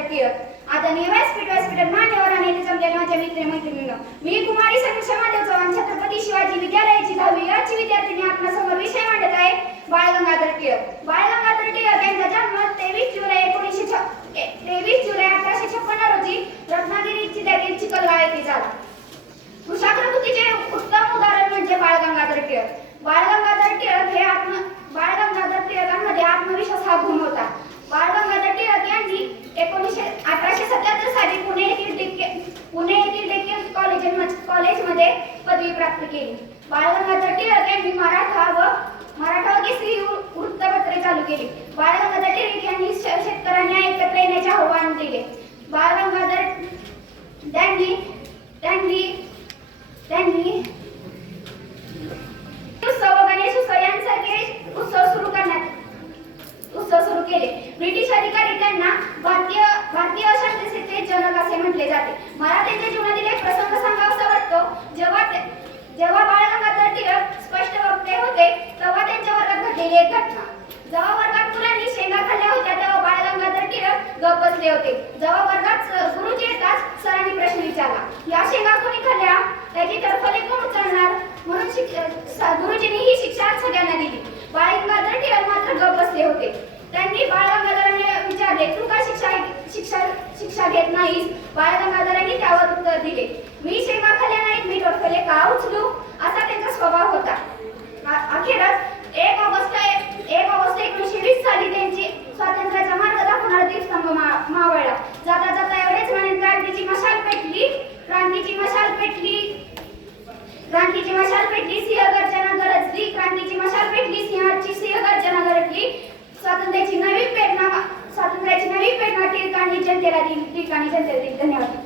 गंगाधर टिळक आदरणीय व्यासपीठ व्यासपीठात मान्यवर आणि इथे जमलेले माझ्या मित्र मैत्रिणींनो मी कुमारी समीक्षा महादेव चव्हाण छत्रपती शिवाजी विद्यालयाची दहावी याची विद्यार्थिनी आपल्यासमोर विषय मांडत आहे बाळगंगाधर टिळक. बाळ प्राप्त केली. बाळगंगाधर टिळक यांनी मराठा व मराठा व केसरी वृत्तपत्रे चालू केली. बाळगंगाधर टिळक यांनी शेतकऱ्यांना एकत्र येण्याचे आव्हान दिले. बाळगंगाधर त्यांनी त्यांनी त्यांनी उत्सव गणेश उत्सव यांसारखे उत्सव सुरू करण्यात उत्सव सुरू केले. ब्रिटिश अधिकारी त्यांना भारतीय भारतीय अशांततेचे जनक असे म्हटले जाते. मराठी त्यांच्या जीवनातील एक प्रसंग सांगावासा वाटतो जेव्हा ते- जेव्हा बाळ गंगाधर टिळक स्पष्ट वक्ते होते तेव्हा त्यांच्या वर्गात घडलेली एक घटना जेव्हा वर्गात मुलांनी शेंगा खाल्ल्या होत्या तेव्हा बाळ गंगाधर टिळक गप बसले होते. जेव्हा वर्गात स- गुरुजी येताच सरांनी प्रश्न विचारला. या शेंगा कोणी खाल्ल्या? त्याची टरफले कोण उचलणार? म्हणून गुरुजींनी ही शिक्षा सगळ्यांना दिली. बाळ गंगाधर टिळक मात्र गप बसले होते. त्यांनी बाळ गंगाधरांनी विचारले तू का शिक्षा शिक्षा शिक्षा घेत नाहीस? बाळ गंगाधरांनी त्यावर उत्तर दिले मी शेंगा खाल्ल्या नाहीत मी टरफले का उचलू असा त्यांचा स्वभाव होता आ- अखेरच एक ऑगस्ट एक ऑगस्ट एकोणीसशे वीस साली त्यांची स्वातंत्र्याचा मार्ग दाखवणारा दीपस्तंभ मा- मावळला. जाता जाता एवढेच म्हणेन क्रांतीची मशाल पेटली. क्रांतीची मशाल पेटली. क्रांतीची मशाल पेटली सिंह गर्जना गरजली. क्रांतीची मशाल पेटली सिंहाची सिंह गर्जना गरजली. स्वातंत्र्याची नवी प्रेरणा स्वातंत्र्याची नवी प्रेरणा टिळकांनी जनतेला दिली. टिळकांनी जनतेला दिली. धन्यवाद.